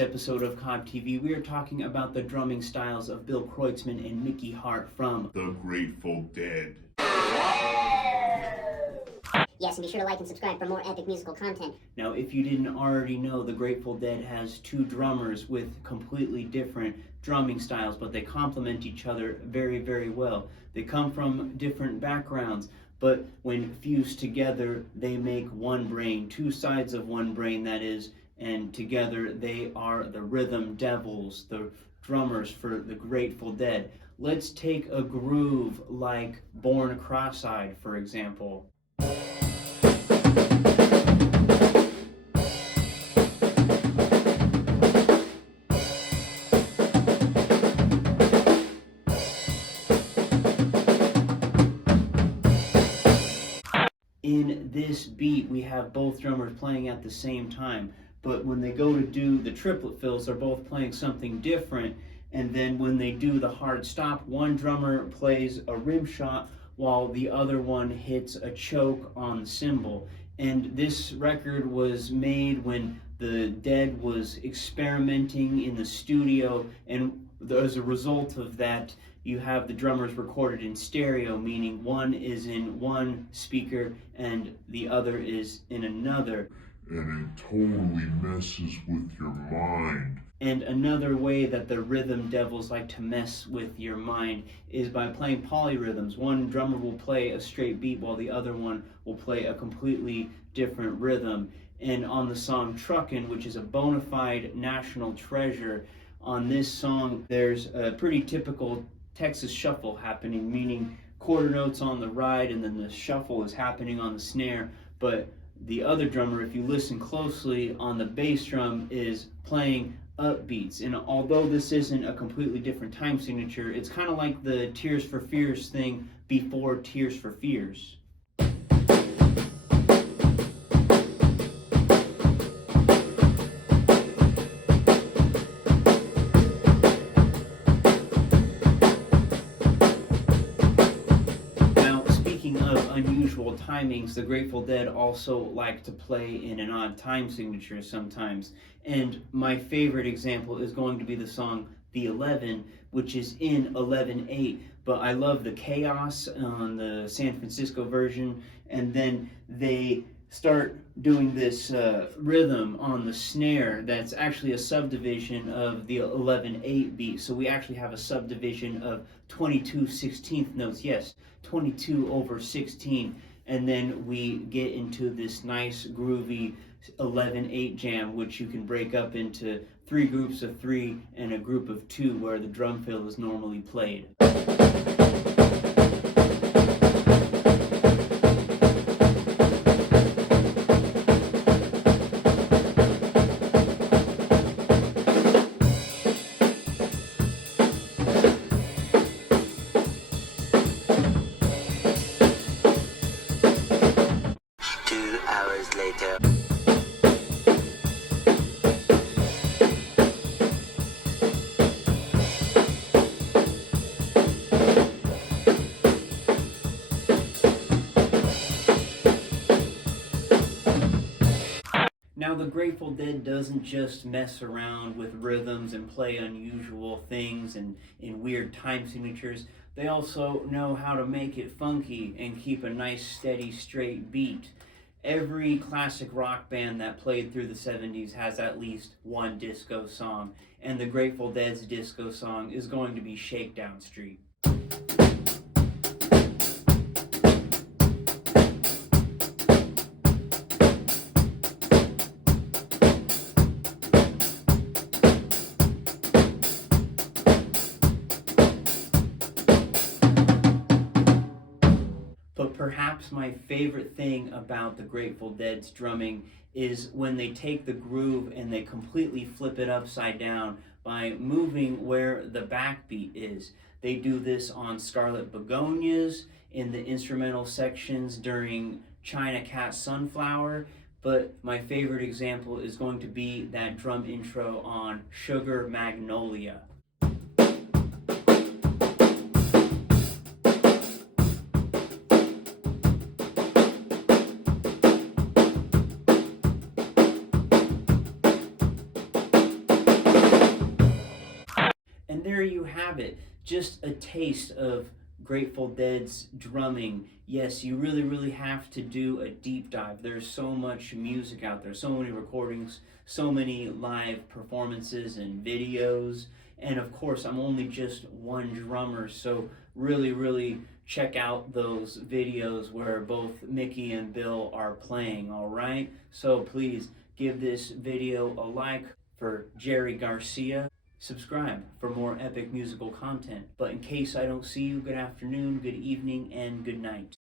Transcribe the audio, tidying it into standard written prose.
episode of Cobb TV, we are talking about the drumming styles of Bill Kreutzmann and Mickey Hart from The Grateful Dead. Yes, and be sure to like and subscribe for more epic musical content. Now, if you didn't already know, the Grateful Dead has two drummers with completely different drumming styles, but they complement each other very, very well. They come from different backgrounds, but when fused together, they make one brain, two sides of one brain, that is, and together they are the Rhythm Devils, the drummers for the Grateful Dead. Let's take a groove like Born Cross-Eyed, for example. In this beat, we have both drummers playing at the same time, but when they go to do the triplet fills, they're both playing something different, and then when they do the hard stop, one drummer plays a rim shot while the other one hits a choke on the cymbal. And this record was made when the Dead was experimenting in the studio, and as a result of that, you have the drummers recorded in stereo, meaning one is in one speaker and the other is in another. And it totally messes with your mind. And another way that the Rhythm Devils like to mess with your mind is by playing polyrhythms. One drummer will play a straight beat while the other one will play a completely different rhythm. And on the song Truckin, which is a bona fide national treasure, on this song there's a pretty typical Texas shuffle happening, meaning quarter notes on the ride and then the shuffle is happening on the snare, but the other drummer, if you listen closely on the bass drum, is playing upbeats. And although this isn't a completely different time signature, it's kind of like the Tears for Fears thing before Tears for Fears. Unusual timings, the Grateful Dead also like to play in an odd time signature sometimes. And my favorite example is going to be the song The 11, which is in 11/8. But I love the chaos on the San Francisco version, and then they start doing this rhythm on the snare that's actually a subdivision of the 11/8 beat. So we actually have a subdivision of 22/16 notes. Yes, 22 over 16. And then we get into this nice groovy 11/8 jam, which you can break up into 3 groups of 3 and a group of 2 where the drum fill is normally played. Later. Now, the Grateful Dead doesn't just mess around with rhythms and play unusual things and in weird time signatures. They also know how to make it funky and keep a nice, steady, straight beat. Every classic rock band that played through the 70s has at least one disco song, and the Grateful Dead's disco song is going to be Shakedown Street. But perhaps my favorite thing about the Grateful Dead's drumming is when they take the groove and they completely flip it upside down by moving where the backbeat is. They do this on Scarlet Begonias, in the instrumental sections during China Cat Sunflower, but my favorite example is going to be that drum intro on Sugar Magnolia. have it. Just a taste of Grateful Dead's drumming. Yes, you really, really have to do a deep dive. There's so much music out there, so many recordings, so many live performances and videos. And of course, I'm only just one drummer, so really, really check out those videos where both Mickey and Bill are playing, all right? So please give this video a like for Jerry Garcia. Subscribe for more epic musical content. But in case I don't see you, good afternoon, good evening, and good night.